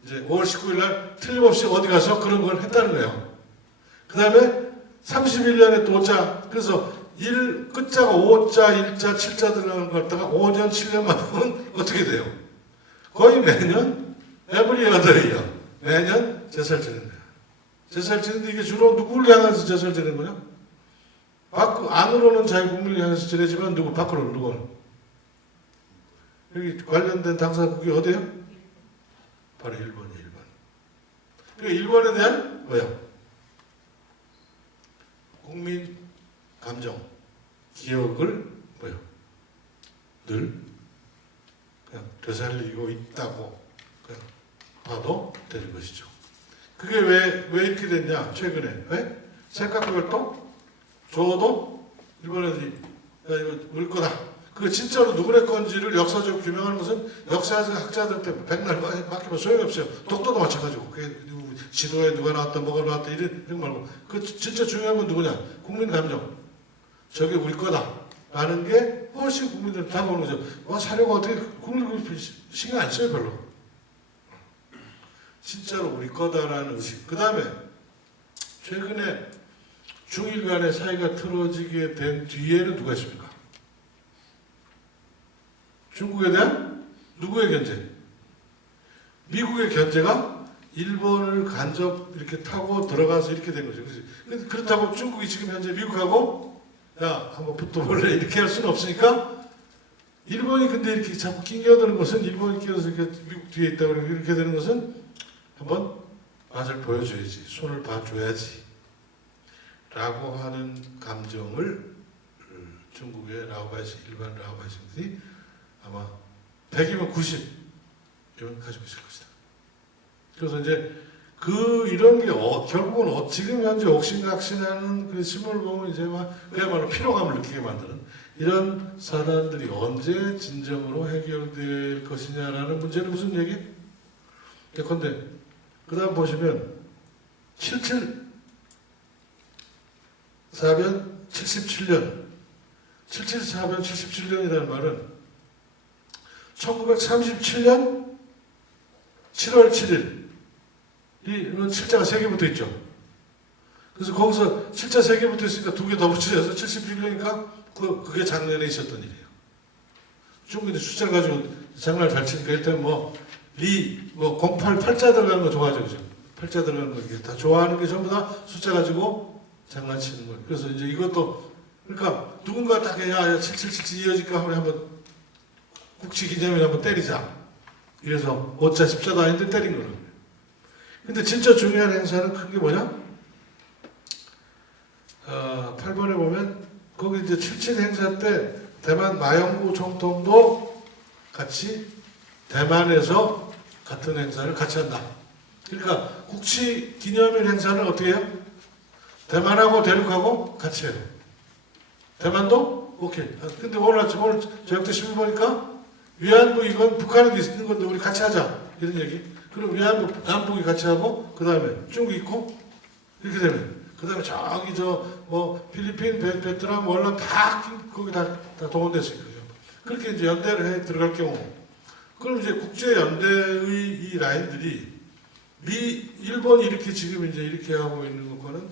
이제 5월 19일 날 틀림없이 어디 가서 그런 걸 했다는 거예요. 그 다음에 31년에 또 5자, 그래서 끝자가 5자, 1자, 7자 들어가는 거 갖다가 5년, 7년만 하면 어떻게 돼요? 거의 매년, every other year, 매년 제사를 지내는 거예요. 제사를 지내는데 이게 주로 누구를 향해서 제사를 지내는 거냐? 안으로는 자유국민을 향해서 지내지만 밖으로는 누구는? 여기 관련된 당사국이 어디예요? 바로 일본이에요, 일본. 그러니까 일본에 대한 뭐야? 국민 감정, 기억을 뭐야? 늘 그냥 되살리고 있다고 그냥 봐도 되는 것이죠. 그게 왜 이렇게 됐냐? 최근에 왜? 생각별도 줘도 일본 애들이 야 이거 우리 거다. 그게 진짜로 누구네 건지를 역사적으로 규명하는 것은 역사적 학자들한테 백날 맡기면 소용이 없어요. 독도도 마찬가지고. 그게 지도에 누가 나왔다 뭐가 나왔다 이런 말고 그 진짜 중요한 건 누구냐? 국민 감정. 저게 우리 거다. 라는 게 훨씬 국민들 다가오는 거죠. 사료가 어떻게 국민들 신경 안 써요 별로. 진짜로 우리 거다라는 의식. 그 다음에 최근에 중일 간의 사이가 틀어지게 된 뒤에는 누가 있습니까? 중국에 대한 누구의 견제? 미국의 견제가 일본을 간접 이렇게 타고 들어가서 이렇게 된 거죠. 그렇다고 중국이 지금 현재 미국하고 야 한번 붙어볼래 이렇게 할 수는 없으니까 일본이 근데 이렇게 자꾸 끼어드는 것은 일본이 끼어서 이렇게 미국 뒤에 있다고 이렇게 되는 것은 한번 맛을 보여줘야지, 손을 봐줘야지 라고 하는 감정을 중국의 라오바이시, 일반 라오바이시들이 아마 100이면 90이면 가지고 있을 것이다. 그래서 이제 이런 게 결국은 지금 현재 옥신각신하는 그 신문을 보면 이제 그야말로 피로감을 느끼게 만드는 이런 사단들이 언제 진정으로 해결될 것이냐라는 문제는 무슨 얘기? 예컨대 그 다음 보시면 4년 77년 4년 77년이라는 말은 1937년 7월 7일 이는 7자가 3개 붙어 있죠. 그래서 거기서 7자 3개 붙어 있으니까 2개 더 붙여서 77년이니까 그게 작년에 있었던 일이에요. 중국인들 숫자 가지고 장난을 잘 치니까 일단 08, 8자 들어가는 거 좋아하죠. 그죠? 8자 들어가는 거 다 좋아하는 게 전부 다 숫자 가지고 장난치는 거예요. 그래서 이제 이것도 그러니까 누군가 딱 야 7777 이어질까 우리 한번 국치 기념일 한번 때리자. 이래서 5자 10자도 아닌데 때린 거예요. 근데 진짜 중요한 행사는 큰 게 뭐냐? 8번에 보면 거기 이제 77 행사 때 대만 마영구 총통도 같이 대만에서 같은 행사를 같이 한다. 그러니까 국치 기념일 행사는 어떻게 해요? 대만하고 대륙하고 같이 해요. 대만도 오케이. 근데 오늘 저녁 때 신문 보니까 위안부 이건 북한에도 있는 건데 우리 같이 하자 이런 얘기. 그럼 위안부 남북이 같이 하고 그 다음에 중국 있고 이렇게 되면 그 다음에 저기 필리핀, 베트남, 월남 다 거기 다 동원됐으니까 그렇게 이제 연대를 해 들어갈 경우, 그럼 이제 국제 연대의 이 라인들이 일본이 이렇게 지금 이제 이렇게 하고 있는 것과는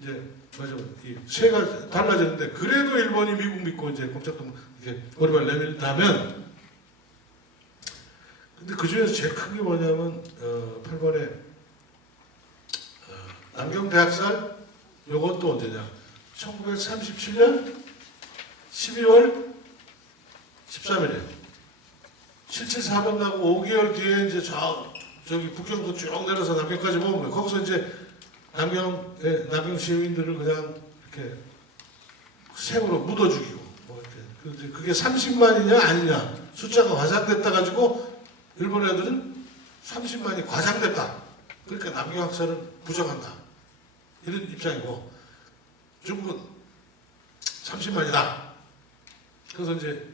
이제 맞아, 이 쇠가 달라졌는데 그래도 일본이 미국 믿고 이제 꼼짝도 이렇게 머리발 내밀다면, 근데 그 중에서 제일 큰 게 뭐냐면 8번에 남경대학살, 요것도 언제냐? 1937년 12월 13일에 774번 나고 5개월 뒤에 이제 저기 북경도 쭉 내려서 남경까지 모은 거예요. 거기서 이제 남경 시민들을 그냥 이렇게 생으로 묻어 죽이고, 뭐 이렇게. 그게 30만이냐 아니냐 숫자가 과장됐다 가지고 일본 애들은 30만이 과장됐다. 그러니까 남경 학살은 부정한다. 이런 입장이고, 중국은 30만이다. 그래서 이제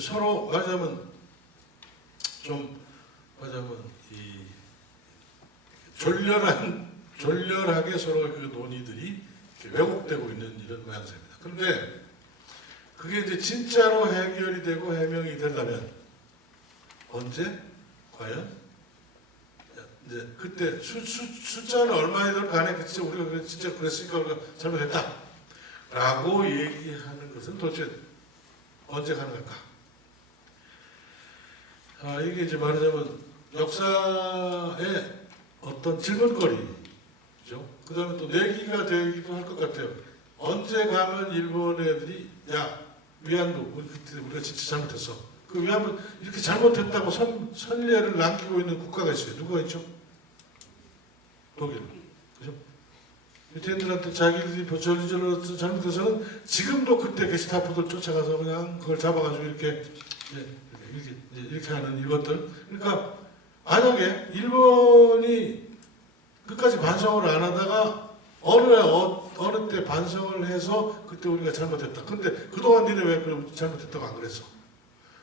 서로 말하자면 이 졸렬하게 서로 그 논의들이 왜곡되고 있는 이런 모양새입니다. 그런데 그게 이제 진짜로 해결이 되고 해명이 되려면 언제? 과연? 이제 그때 숫자는 얼마이든 간에 진짜 우리가 진짜 그랬으니까 우리가 잘못했다 라고 얘기하는 것은 도대체 언제 가능할까? 이게 이제 말하자면 역사의 어떤 질문거리죠. 그 다음에 또 내기가 되기도 할 것 같아요. 언제 가면 일본 애들이 위안부 우리가 진짜 잘못했어. 그 위안부 이렇게 잘못했다고 선례를 남기고 있는 국가가 있어요. 누가 있죠? 독일. 그죠? 유태인들한테 자기들이 저리저리 잘못해서는 지금도 그때 게시타포들 쫓아가서 그냥 그걸 잡아가지고 이렇게 하는 이것들. 그러니까 만약에 일본이 끝까지 반성을 안 하다가 어느 때 반성을 해서 그때 우리가 잘못했다. 근데 그동안 니네 왜 그럼 잘못했다고 안 그랬어?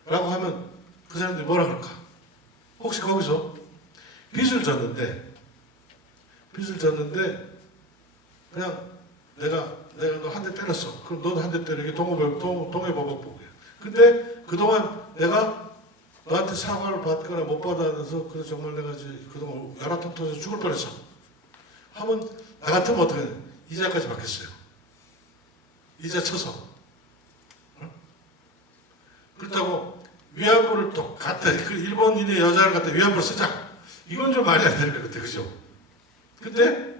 라고 하면 그 사람들이 뭐라 그럴까? 혹시 거기서 빚을 졌는데 그냥 내가 너 한 대 때렸어. 그럼 너도 한 대 때려. 이게 동해보복복이에요. 근데 그동안 내가 너한테 사과를 받거나 못 받아서 그래서 정말 내가 이제 그동안 야라통 터져서 죽을 뻔했어. 하면 나 같으면 어떻게 해? 이자까지 받겠어요. 이자 쳐서. 그렇다고 위안부를 또 그 일본인의 여자를 갖다 위안부를 쓰자. 이건 좀 말이 안 되는 것 같아. 그죠? 근데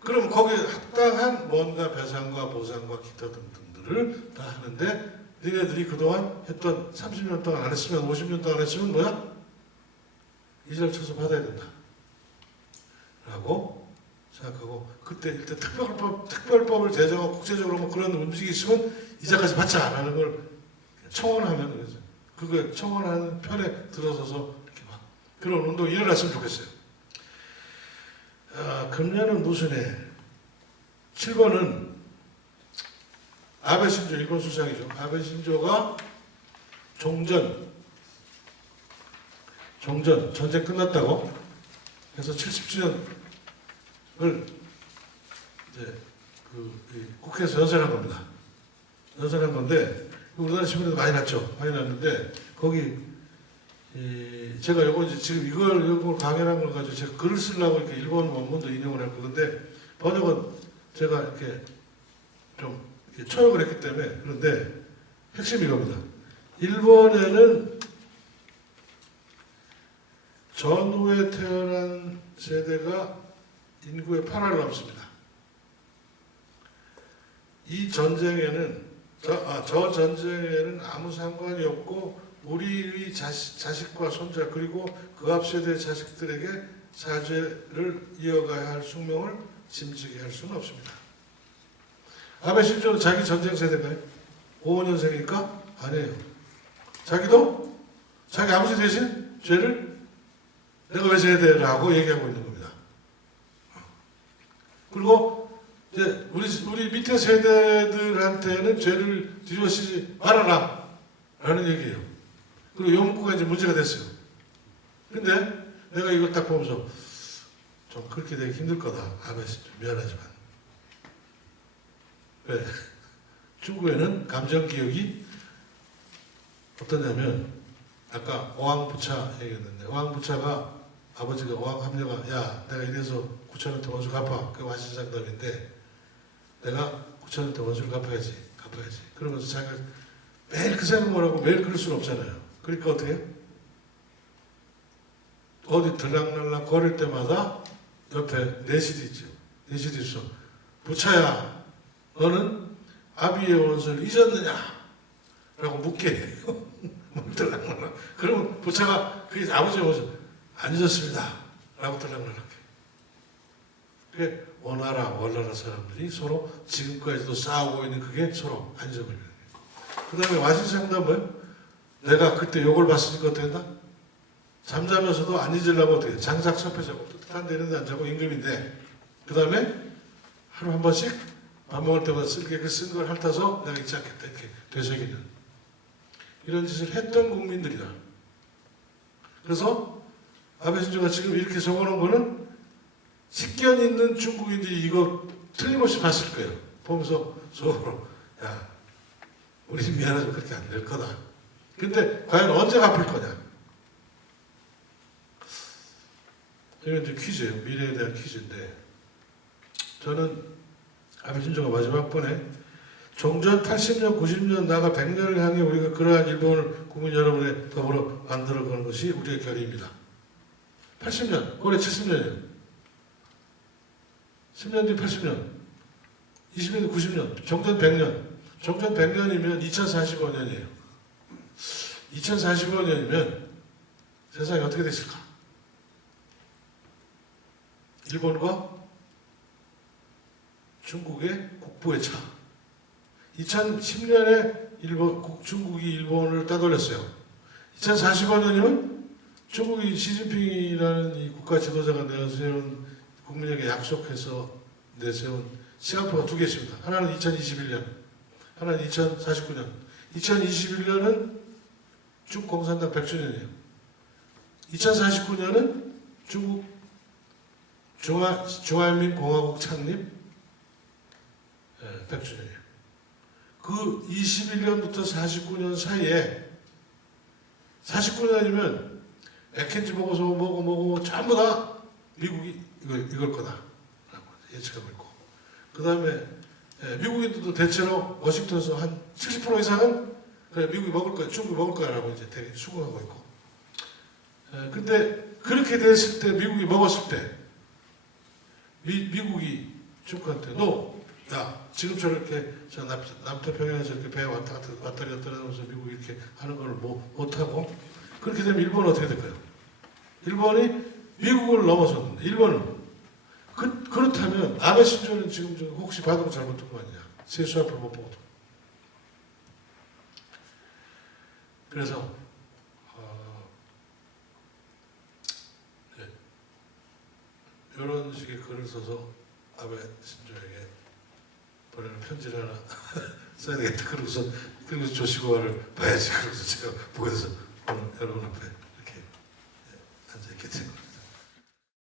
그럼 거기에 합당한 뭔가 배상과 보상과 기타 등등들을 다 하는데, 너희들이 그동안 했던 30년 동안 안 했으면 50년 동안 안 했으면 뭐야? 이자를 쳐서 받아야 된다 라고 생각하고, 그때 일단 특별법을 제정하고 국제적으로 뭐 그런 움직임이 있으면 이자까지 받자라는 걸 청원하면, 그거 청원하는 편에 들어서서 이렇게 막 그런 운동이 일어났으면 좋겠어요. 금년은 무슨 해? 7번은 아베 신조, 일본 수상이죠. 아베 신조가 전쟁 끝났다고 해서 70주년을 이제 국회에서 연설한 겁니다. 연설한 건데 우리나라 신문에도 많이 났죠. 많이 났는데 거기 제가 요거 이제 지금 이걸 강연한 걸 가지고 제가 글을 쓰려고 이렇게 일본 원문도 인용을 했고, 근데 번역은 제가 이렇게 좀 초역을 했기 때문에. 그런데 핵심이 이겁니다. 일본에는 전후에 태어난 세대가 인구의 8화를 넘습니다. 이 전쟁에는 저 전쟁에는 아무 상관이 없고 우리의 자식과 손자 그리고 그 앞 세대의 자식들에게 사죄를 이어가야 할 숙명을 짐지게 할 수는 없습니다. 아베 신조는 자기 전쟁 세대인가요? 55년생이니까? 아니에요. 자기도 자기 아버지 대신 죄를 내가 왜 져야 되라고 얘기하고 있는 겁니다. 그리고 이제 우리 밑에 세대들한테는 죄를 뒤집어쓰지 말아라 라는 얘기예요. 그리고 영국가 이제 문제가 됐어요. 근데 내가 이걸 딱 보면서 좀 그렇게 되기 힘들 거다. 아베 신조 미안하지만. 왜? 중국에는 감정기억이 어떠냐면 아까 어왕부차 얘기했는데 어왕부차가 아버지가 어왕합녀가 야 내가 이래서 9,000원대 원수 갚아. 그게 와신상담인데 내가 9,000원대 원수를 갚아야지. 그러면서 자기가 매일 그 생각만 하고 매일 그럴 수는 없잖아요. 그러니까 어떻게 해요? 어디 들락날락 거릴 때마다 옆에 내실이 있죠. 내실이 있어. 부차야 너는 아비의 원수를 잊었느냐? 라고 묻게 해요. 들락날락. 그러면 부차가 그게 아버지의 원수 안 잊었습니다. 라고 들락날락 해요. 그게 원나라 사람들이 서로 지금까지도 싸우고 있는 그게 서로 안 잊어버려요. 그 다음에 와신상담은 뭐예요? 내가 그때 욕을 봤으니까 어떻게 한다? 잠자면서도 안 잊으려고 어떻게 해? 장작 섭해 자고 딴 데 있는데 안 자고 임금인데 그 다음에 하루 한 번씩 밥 먹을 때마다 쓸게 쓴 걸 핥아서 내가 잊지 않겠다 이렇게 되새기는 이런 짓을 했던 국민들이다. 그래서 아베 신조가 지금 이렇게 적어놓은 거는 식견 있는 중국인들이 이거 틀림없이 봤을 거예요. 보면서 속으로 야 우리 미안하지만 그렇게 안 될 거다. 근데 과연 언제 갚을 거냐? 이건 이제 퀴즈예요. 미래에 대한 퀴즈인데 저는 아베 신조가 마지막 번에 종전 80년, 90년 나아가 100년을 향해 우리가 그러한 일본을 국민 여러분의 더불어 만들어가는 것이 우리의 결의입니다. 80년, 올해 70년이에요. 10년 뒤 80년, 20년 뒤 90년, 종전 100년. 종전 100년이면 2045년이에요. 2045년이면 세상이 어떻게 됐을까? 일본과 중국의 국부의 차. 2010년에 중국이 일본을 따돌렸어요. 2045년이면 중국이 시진핑이라는 이 국가 지도자가 내세운 국민에게 약속해서 내세운 시간표가 두 개 있습니다. 하나는 2021년, 하나는 2049년. 2021년은 중국 공산당 100주년이에요. 2049년은 중국 중화인민공화국 창립 100주년이에요. 그 21년부터 49년 사이에 49년이면 맥켄지 보고서 뭐고 전부 다 미국이 이걸 거다라고 예측하고 있고 그 다음에 미국인들도 대체로 워싱턴에서 한 70% 이상은 그래 미국이 먹을 거야, 중국이 먹을 거야라고 이제 되게 수긍하고 있고 근데 그렇게 됐을 때 미국이 먹었을 때 미국이 중국한테 야 지금처럼 이렇게 저 남태평양에서 이렇게 배 왔다리 갔다 하면서 미국이 이렇게 하는 걸 못하고 그렇게 되면 일본은 어떻게 될까요? 일본이 미국을 넘어섰는데 일본은 그렇다면 아베 신조는 지금 혹시 바둑 잘못한 거 아니냐? 세수 앞을 못 보거든. 그래서 이런 식의 글을 써서 아베 신조에게 보내는 편지를 하나 써야 되겠다. 그리고서 조시고화를 봐야지. 그러고서 제가 보고서 오늘 여러분 앞에 이렇게 앉아있게 된 겁니다.